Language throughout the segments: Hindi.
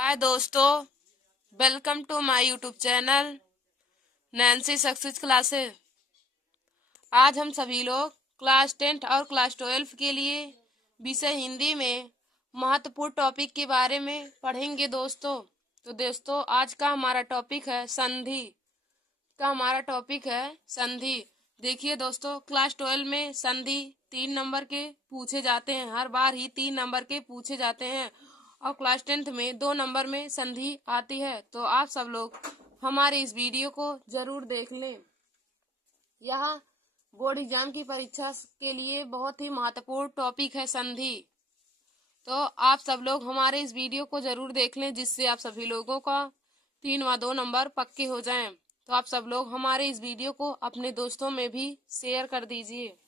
हाय दोस्तों, welcome to my YouTube channel Nancy success classes. आज हम सभी लोग क्लास 10 और क्लास 12 के लिए विषय हिंदी में महत्वपूर्ण टॉपिक के बारे में पढ़ेंगे दोस्तों। तो दोस्तों, आज का हमारा टॉपिक है संधि। देखिए दोस्तों, क्लास 12 में संधि 3 नंबर के पूछे जाते हैं। हर बार ही 3 नंबर के पूछे जाते हैं और क्लास 10 में 2 नंबर में संधि आती है। तो आप सब लोग हमारे इस वीडियो को जरूर देख लें। यह बोर्ड एग्जाम की परीक्षा के लिए बहुत ही महत्वपूर्ण टॉपिक है संधि। तो आप सब लोग हमारे इस वीडियो को जरूर देख लें, जिससे आप सभी लोगों का 3 व 2 नंबर पक्के हो जाएं। तो आप सब लोग हमारे इस वीडियो को अपने दोस्तों में भी शेयर कर दीजिए।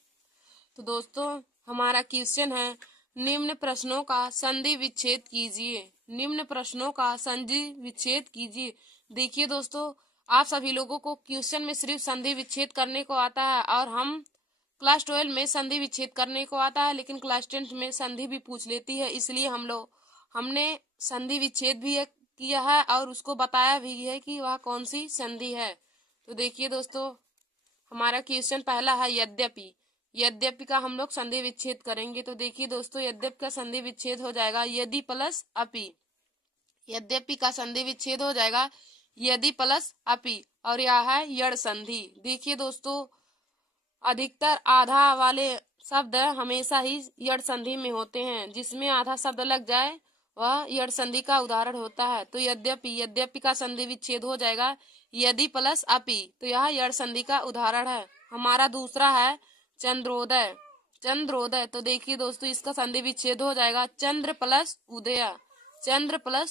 तो दोस्तों, हमारा क्वेश्चन है, निम्न प्रश्नों का संधि विच्छेद कीजिए। निम्न प्रश्नों का संधि विच्छेद कीजिए। देखिए दोस्तों, आप सभी लोगों को क्वेश्चन में सिर्फ संधि विच्छेद करने को आता है और हम क्लास 12 में संधि विच्छेद करने को आता है, लेकिन क्लास 10 में संधि भी पूछ लेती है। इसलिए हमने संधि विच्छेद भी किया है और उसको बताया भी है कि वह कौन सी संधि है। तो देखिए दोस्तों, हमारा क्वेश्चन पहला है यद्यपि। यद्यपि का हम लोग संधि विच्छेद करेंगे। तो देखिए दोस्तों, यद्यपि का संधि विच्छेद हो जाएगा यदि प्लस अपि। यद्यपि का संधि विच्छेद हो जाएगा यदि प्लस अपि, और यह है यड़ संधि। देखिए दोस्तों, अधिकतर आधा वाले शब्द हमेशा ही यड़ संधि में होते हैं। जिसमें आधा शब्द लग जाए वह यड़ संधि का उदाहरण होता है। तो यद्यपि का संधि विच्छेद हो जाएगा यदि प्लस अपि, तो यह यड़ संधि का उदाहरण है। हमारा दूसरा है चंद्रोदय। तो देखिए दोस्तों, इसका संधि विच्छेद हो जाएगा चंद्र प्लस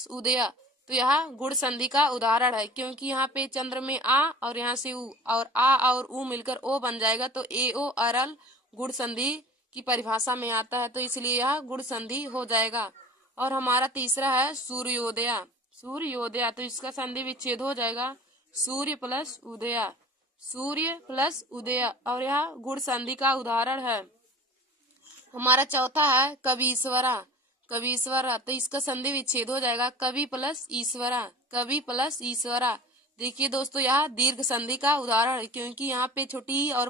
उदय। तो यह गुण संधि का उदाहरण है, क्योंकि यहाँ पे चंद्र में आ और यहाँ से उ, और आ और उ मिलकर ओ बन जाएगा। तो ए ओ अरल गुण संधि की परिभाषा में आता है, तो इसलिए यह गुण संधि हो जाएगा। और हमारा तीसरा है सूर्योदय। तो इसका संधि विच्छेद हो जाएगा सूर्य प्लस उदय, और यह गुण संधि का उदाहरण है। हमारा चौथा है कवीश्वरा। तो इसका संधि विच्छेद हो जाएगा कवि प्लस ईश्वरा। देखिए दोस्तों, यह दीर्घ संधि का उदाहरण है, क्योंकि यहाँ पे छोटी और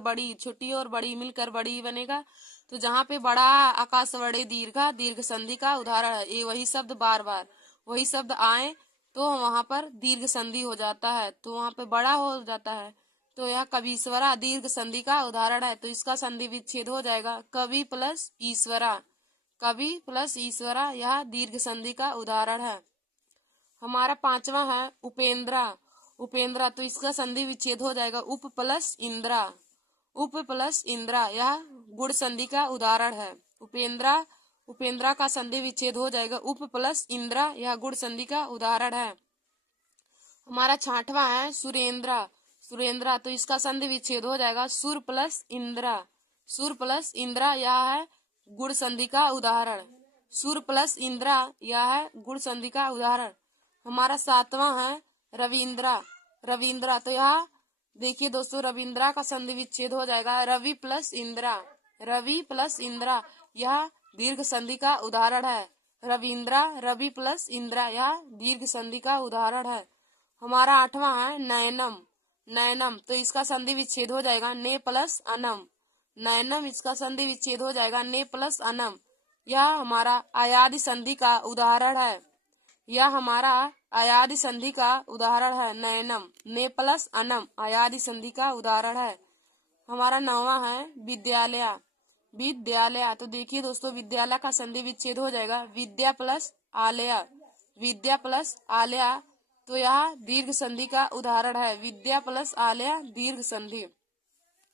बड़ी मिलकर बड़ी बनेगा। तो जहाँ पे बड़ा आकाश बड़े दीर्घ संधि का उदाहरण है। ये वही शब्द बार बार वही शब्द आए तो वहां पर दीर्घ संधि हो जाता है, तो वहां पे बड़ा हो जाता है। तो यह कवीश्वरा दीर्घ संधि का उदाहरण है। तो इसका संधि विच्छेद हो जाएगा कवि प्लस ईश्वरा, यह दीर्घ संधि का उदाहरण है। हमारा पांचवा है उपेंद्रा। तो इसका संधि विच्छेद हो जाएगा उप प्लस इंद्रा, यह गुण संधि का उदाहरण है। उपेंद्रा का संधि विच्छेद हो जाएगा उप प्लस इंद्रा, यह गुण संधि का उदाहरण है। हमारा छठवां है सुरेंद्रा। तो इसका संधि विच्छेद हो जाएगा सुर प्लस इंद्रा, यह है गुण संधि का उदाहरण। सुर प्लस इंद्रा, यह है गुण संधि का उदाहरण। हमारा सातवां है रविंद्रा। तो यह देखिए दोस्तों, रविंद्रा का संधि विच्छेद हो जाएगा रवि प्लस इंद्रा, यह दीर्घ संधि का उदाहरण है। रवि प्लस इंद्रा, यह दीर्घ संधि का उदाहरण है। हमारा आठवां है नयनम। तो इसका संधि विच्छेद हो जाएगा ने प्लस अनम। इसका संधि विच्छेद हो जाएगा ने प्लस अनम, यह हमारा अयादि संधि का उदाहरण है। नयनम ने प्लस अनम अयादि संधि का उदाहरण है। हमारा नौवां है विद्यालय। तो देखिए दोस्तों, विद्यालय का संधि विच्छेद हो जाएगा विद्या प्लस आलया, तो यह दीर्घ संधि का उदाहरण है। विद्या प्लस आलया दीर्घ संधि।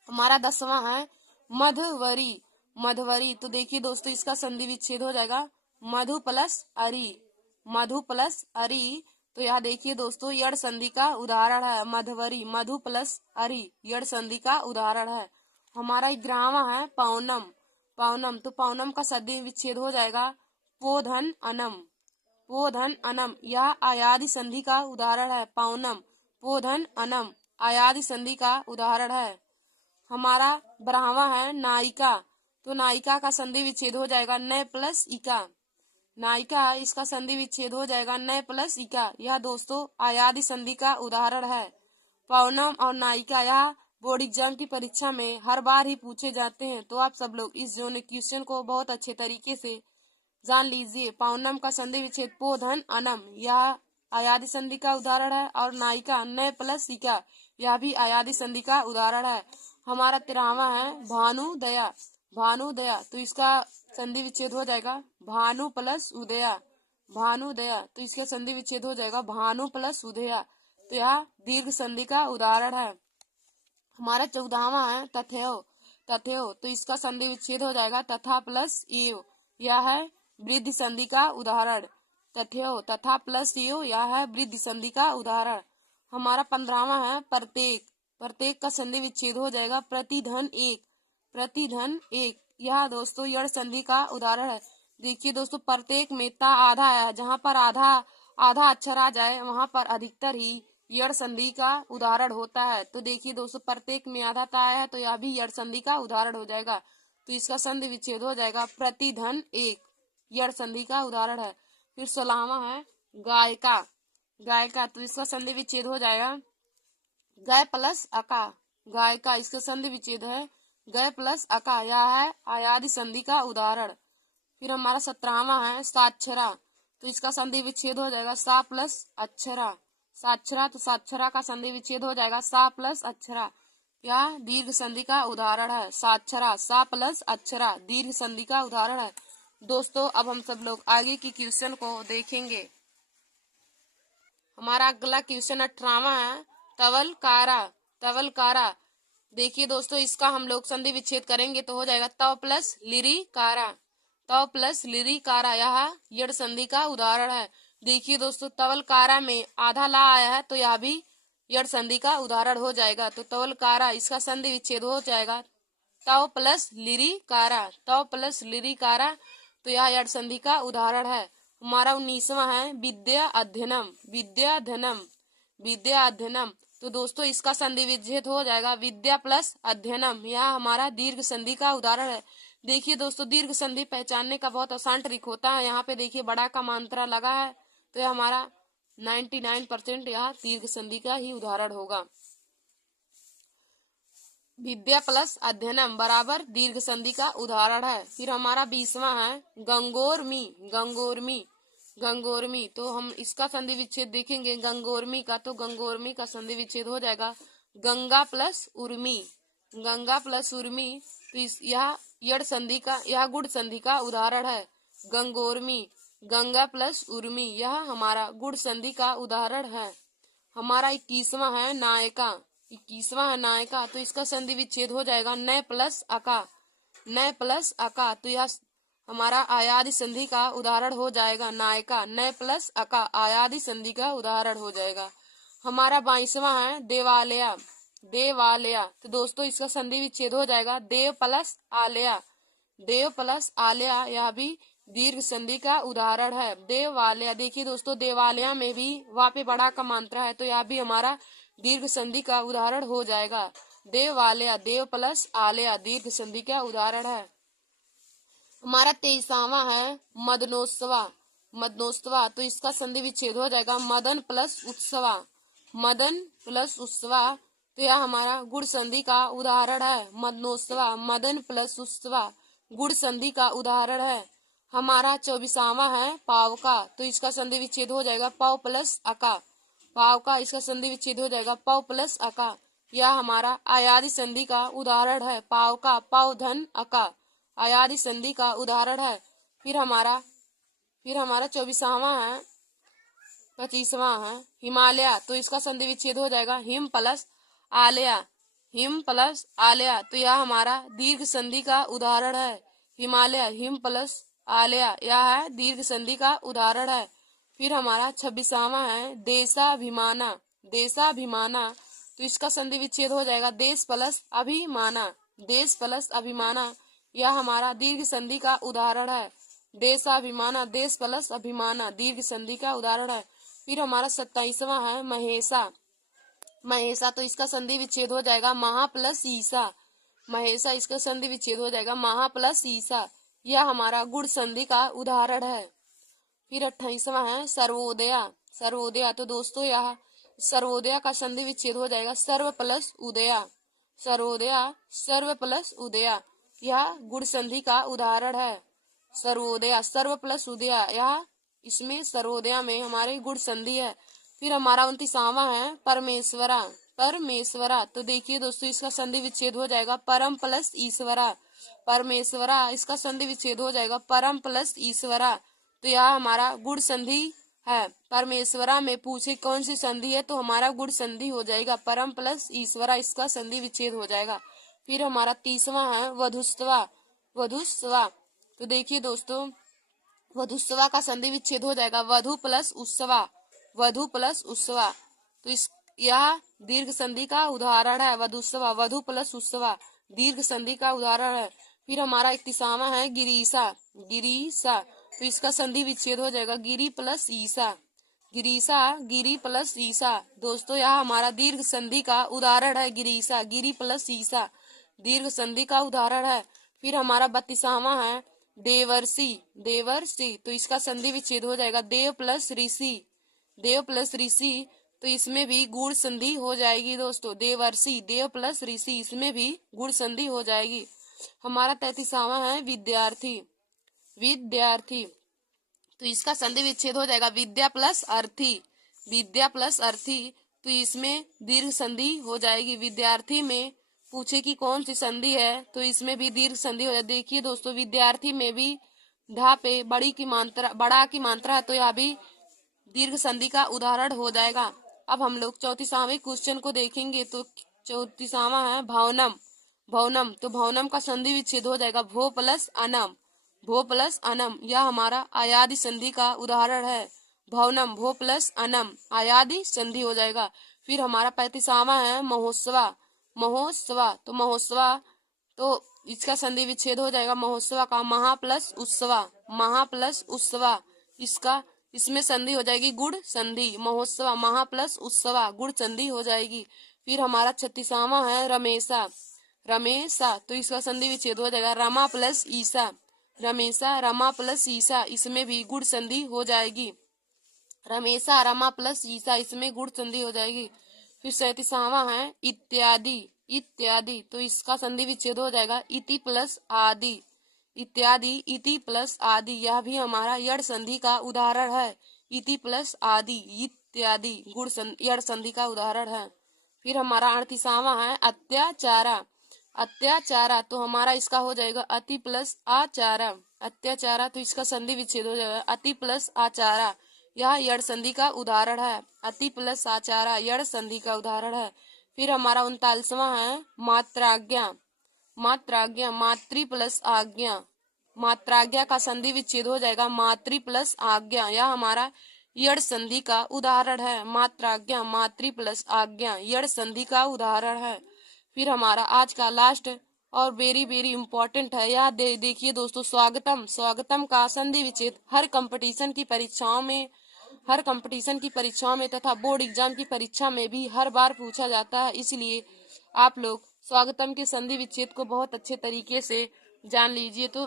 हमारा 10वां है मधवरी। तो देखिए दोस्तों, इसका संधि विच्छेद हो जाएगा मधु प्लस अरी, तो यह देखिए दोस्तों, यड़ संधि का उदाहरण है। मधु प्लस अरी यड़ संधि का उदाहरण है। हमारा 11वां है पौनम। तो पौनम का संधि विच्छेद हो जाएगा पोधन अनम, यह अयादि संधि का उदाहरण है। पोधन अनम अयादि संधि का उदाहरण है। हमारा 12वां है नायिका। तो नायिका का संधि विच्छेद हो जाएगा न प्लस इका नायिका है, इसका संधि विच्छेद हो जाएगा नय प्लस इका। यह दोस्तों अयादि संधि का उदाहरण है। पौनम और नायिका यह बोर्ड एग्जाम की परीक्षा में हर बार ही पूछे जाते हैं, तो आप सब लोग इस जो क्वेश्चन को बहुत अच्छे तरीके से जान लीजिए। पौनम का संधि विच्छेद पो धन अनम, यह अयादि संधि का उदाहरण है। और नायिका नय प्लस इका, यह भी अयादि संधि का उदाहरण है। हमारा 13वां है भानुदया। भानुदया तो इसका संधि विच्छेद हो जाएगा भानु प्लस उदया। भानुदया तो इसका संधि विच्छेद हो जाएगा भानु प्लस उदया। तो यह दीर्घ संधि का उदाहरण है। हमारा 14वां है तथेव। तथेव तो इसका संधि विच्छेद हो जाएगा तथा प्लस एव, यह है वृद्धि संधि का उदाहरण। तथेव तथा प्लस एव, यह है वृद्धि संधि का उदाहरण। हमारा 15वां है प्रत्येक। प्रत्येक का संधि विच्छेद हो जाएगा प्रतिधन एक। प्रतिधन एक, यह दोस्तों यड़ संधि का उदाहरण है। देखिए दोस्तों प्रत्येक में ता आधा है, जहाँ पर आधा आधा अक्षर आ जाए वहां पर अधिकतर ही यड़ संधि का उदाहरण होता है। तो देखिए दोस्तों प्रत्येक में आधा ता आया है, तो यह भी यड़ संधि का उदाहरण हो जाएगा। तो इसका संधि विच्छेद हो जाएगा प्रतिधन एक, यड़ संधि का उदाहरण है। फिर 16वां है गायिका। गायिका तो इसका संधि विच्छेद हो जाएगा गय प्लस अका। गायिका इसका संधि विच्छेद है गय प्लस अका, यह है अयादि संधि का उदाहरण। फिर हमारा 17वां है साक्षरा। तो इसका संधि विच्छेद हो जाएगा सा प्लस अक्षरा। साक्षरा तो साक्षरा का संधि विच्छेद हो जाएगा सा प्लस अक्षरा, यह दीर्घ संधि का उदाहरण है। साक्षरा सा प्लस अक्षरा दीर्घ संधि का उदाहरण है। दोस्तों अब हम सब लोग आगे की क्वेश्चन को देखेंगे। हमारा अगला क्वेश्चन 18वां है तवलकारा। तवलकारा देखिए दोस्तों इसका हम लोग संधि विच्छेद करेंगे तो हो जाएगा तव प्लस लिरी कारा। तव प्लस लिरी कारा, यह यड़ संधि का उदाहरण है। देखिए दोस्तों तवलकारा में आधा ला आया है, तो यह भी यड़ संधि का उदाहरण हो जाएगा। तो तवलकारा इसका संधि विच्छेद हो जाएगा तव प्लस लिरी कारा। तव प्लस लिरी कारा, तो यह यड़ संधि का उदाहरण है। हमारा 19वां है विद्या अध्ययनम। विद्या अध्ययनम। विद्या अध्ययनम तो दोस्तों इसका संधि विच्छेद हो जाएगा विद्या प्लस अध्ययनम, यह हमारा दीर्घ संधि का उदाहरण है। देखिए दोस्तों दीर्घ संधि पहचानने का बहुत आसान ट्रिक होता है। यहाँ पे देखिए बड़ा का मात्रा लगा है, तो यह हमारा 99% यह दीर्घ संधि का ही उदाहरण होगा। विद्या प्लस अध्ययनम बराबर दीर्घ संधि का उदाहरण है। फिर हमारा 20वां है गंगोरमी। गंगोरमी। गंगोरमी तो हम इसका संधि विच्छेद देखेंगे गंगोरमी का, तो गंगोरमी का संधि विच्छेद हो जाएगा गंगा प्लस उर्मी। गंगा प्लस उर्मी तो यह यड़ संधि का, यह गुड़ संधि का उदाहरण है। गंगोरमी गंगा प्लस उर्मी, यह हमारा गुड़ संधि का उदाहरण है। हमारा 21वां है नायका। 21वां है नायका तो इसका संधि विच्छेद हो जाएगा नय प्लस अका। नय प्लस अका तो यह हमारा आयादि संधि का उदाहरण हो जाएगा। नायका नय प्लस अका आयादि संधि का उदाहरण हो जाएगा। हमारा 22वां है देवालया। देवालया तो दोस्तों इसका संधि विच्छेद हो जाएगा देव प्लस आलया। देव प्लस आलया, यह भी दीर्घ संधि का उदाहरण है। देवालया देखिए दोस्तों देवालया में भी वहाँ पे बड़ा का मात्रा है, तो यह भी हमारा दीर्घ संधि का उदाहरण हो जाएगा। देवालया देव प्लस आलया दीर्घ संधि का उदाहरण है। हमारा 23वां है मदनोत्सवा। मदनोत्सवा तो इसका संधि विच्छेद हो जाएगा मदन प्लस उत्सवा। मदन प्लस उत्सवा तो यह हमारा गुड़ संधि का उदाहरण है। मदनोत्सवा मदन प्लस उत्सवा गुड़ संधि का उदाहरण है। हमारा 24वां है पावका। तो इसका संधि विच्छेद हो जाएगा पव प्लस अका। पावका इसका संधि विच्छेद हो जाएगा पव प्लस अका, यह हमारा आयादि संधि का उदाहरण है। पावका पव धन अका आयादि संधि का उदाहरण है। फिर हमारा 24वां है 25वां है हिमालय। तो इसका संधि विच्छेद हो जाएगा हिम प्लस आलया। हिम प्लस आलया तो यह हमारा दीर्घ संधि का उदाहरण है। हिमालय हिम प्लस आलया, यह है दीर्घ संधि का उदाहरण है। फिर हमारा 26वां है देशाभिमाना। देशाभिमाना तो इसका संधि विच्छेद हो जाएगा देश प्लस अभिमाना। देश प्लस अभिमाना, यह हमारा दीर्घ संधि का उदाहरण है। देशाभिमाना देश प्लस अभिमाना दीर्घ संधि का उदाहरण है। फिर हमारा 27वां है महेशा। महेशा तो इसका संधि विच्छेद हो जाएगा महा प्लस ईसा। महेशा इसका संधि विच्छेद हो जाएगा महा प्लस ईसा, यह हमारा गुड़ संधि का उदाहरण है। फिर 28वां है सर्वोदया। सर्वोदया, तो दोस्तों यह सर्वोदया का संधि विच्छेद हो जाएगा सर्व प्लस उदया। सर्वोदया, सर्व प्लस उदया, यह गुण संधि का उदाहरण है। सर्वोदया, सर्व प्लस उदया, यह इसमें सर्वोदया में हमारे गुण संधि है। फिर हमारा 29वां है परमेश्वरा। परमेश्वरा, तो देखिए दोस्तों इसका संधि विच्छेद हो जाएगा परम प्लस ईश्वरा। परमेश्वरा, इसका संधि विच्छेद हो जाएगा परम प्लस ईश्वरा, तो यह हमारा गुण संधि है। परमेश्वरा में पूछे कौन सी संधि है, तो हमारा गुण संधि हो जाएगा परम प्लस ईश्वरा, इसका संधि विच्छेद हो जाएगा। फिर हमारा 30वां है वधुस्वा। वधुस्वा, तो देखिए दोस्तों वधुस्वा का संधि विच्छेद हो जाएगा वधु प्लस उत्सवा। वधु प्लस उत्सवा, तो इस यह दीर्घ संधि का उदाहरण है। वधुस्वा, वधु प्लस उत्सवा, दीर्घ संधि का उदाहरण है। फिर हमारा 31वां है गिरीशा। गिरीशा, तो इसका संधि विच्छेद हो जाएगा गिरी प्लस ईसा। गिरीशा, गिरी प्लस ईसा, दोस्तों यह हमारा दीर्घ संधि का उदाहरण है। गिरीशा, गिरी प्लस ईसा, दीर्घ संधि का उदाहरण है। फिर हमारा 32वां है देवर्षि। देवर्षि, तो इसका संधि विच्छेद हो जाएगा देव प्लस ऋषि। देव प्लस ऋषि, तो इसमें भी गुण संधि हो जाएगी दोस्तों। देवर्षि, देव प्लस ऋषि, इसमें भी गुण संधि हो जाएगी। हमारा 33वां है विद्यार्थी। विद्यार्थी, तो इसका संधि विच्छेद हो जाएगा विद्या प्लस अर्थी। विद्या प्लस अर्थी, तो इसमें दीर्घ संधि हो जाएगी। विद्यार्थी में पूछे कि कौन सी संधि है, तो इसमें भी दीर्घ संधि हो जाएगी। देखिए दोस्तों विद्यार्थी में भी ढा पे बड़ी की मात्रा, बड़ा की मात्रा है, तो यह भी दीर्घ संधि का उदाहरण हो जाएगा। अब हम लोग 34वें क्वेश्चन को देखेंगे। तो 34वां है भवनम। भवनम, तो भवनम का संधि विच्छेद हो जाएगा भो प्लस अनम। भो प्लस अनम, यह हमारा आयादी संधि का उदाहरण है। भवनम, भो प्लस अनम, आयादी संधि हो जाएगा। फिर हमारा 35वां है महोत्सवा। महोत्सवा, तो महोत्सवा, तो इसका संधि विच्छेद हो जाएगा महोत्सवा का महा प्लस उत्सवा। महा प्लस उत्सवा, इसका इसमें संधि हो जाएगी गुण संधि। महोत्सवा, महा प्लस उत्सवा, गुण संधि हो जाएगी। फिर हमारा 36वां है रमेशा। रमेशा, तो इसका संधि विच्छेद हो जाएगा रमा प्लस ईसा। रमेशा, रमा प्लस ईसा, इसमें भी गुण संधि हो जाएगी। रमेशा, रमा प्लस ईसा, इसमें गुण संधि हो जाएगी। फिर 37वां है इत्यादि। इत्यादि, तो इसका संधि विच्छेद हो जाएगा इति प्लस आदि। इत्यादि, इति प्लस आदि, यह भी हमारा यड़ संधि का उदाहरण है। इति प्लस आदि, इत्यादि, गुण यड़ संधि का उदाहरण है। फिर हमारा 38वां है अत्याचारा। अत्याचारा, तो हमारा इसका हो जाएगा अति प्लस आचारा। अत्याचारा, तो इसका संधि विच्छेद हो जाएगा अति प्लस आचारा, यह यड़ संधि का उदाहरण है। अति प्लस आचारा यड़ संधि का उदाहरण है। फिर हमारा 39वां है मात्राज्ञा। मात्राज्ञा, मातृ प्लस आज्ञा। मात्राज्ञा का संधि विच्छेद हो जाएगा मातृ प्लस आज्ञा, यह हमारा यड़ संधि का उदाहरण है। मात्राज्ञा, मातृ प्लस आज्ञा, यड़ संधि का उदाहरण है। फिर हमारा आज का लास्ट और वेरी वेरी इंपॉर्टेंट है, यह देखिए दोस्तों स्वागतम। स्वागतम का संधि विच्छेद हर कंपटीशन की परीक्षाओं में, हर कंपटीशन की परीक्षाओं में तथा बोर्ड एग्जाम की परीक्षा में भी हर बार पूछा जाता है, इसलिए आप लोग स्वागतम के संधि विच्छेद को बहुत अच्छे तरीके से जान लीजिए। तो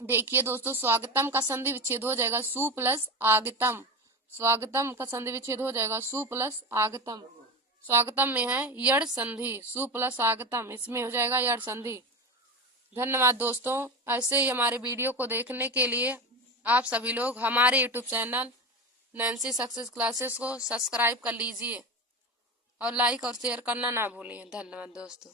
देखिए दोस्तों स्वागतम का संधि विच्छेद हो जाएगा सु प्लस आगतम। स्वागतम का संधि विच्छेद हो जाएगा सु प्लस आगतम। स्वागतम में है यड़ संधि, सु प्लस आगतम, इसमें हो जाएगा यड़ संधि। धन्यवाद दोस्तों। ऐसे ही हमारे वीडियो को देखने के लिए आप सभी लोग हमारे YouTube channel Nancy success classes को सब्सक्राइब कर लीजिए और लाइक और शेयर करना ना भूलिए। धन्यवाद दोस्तों।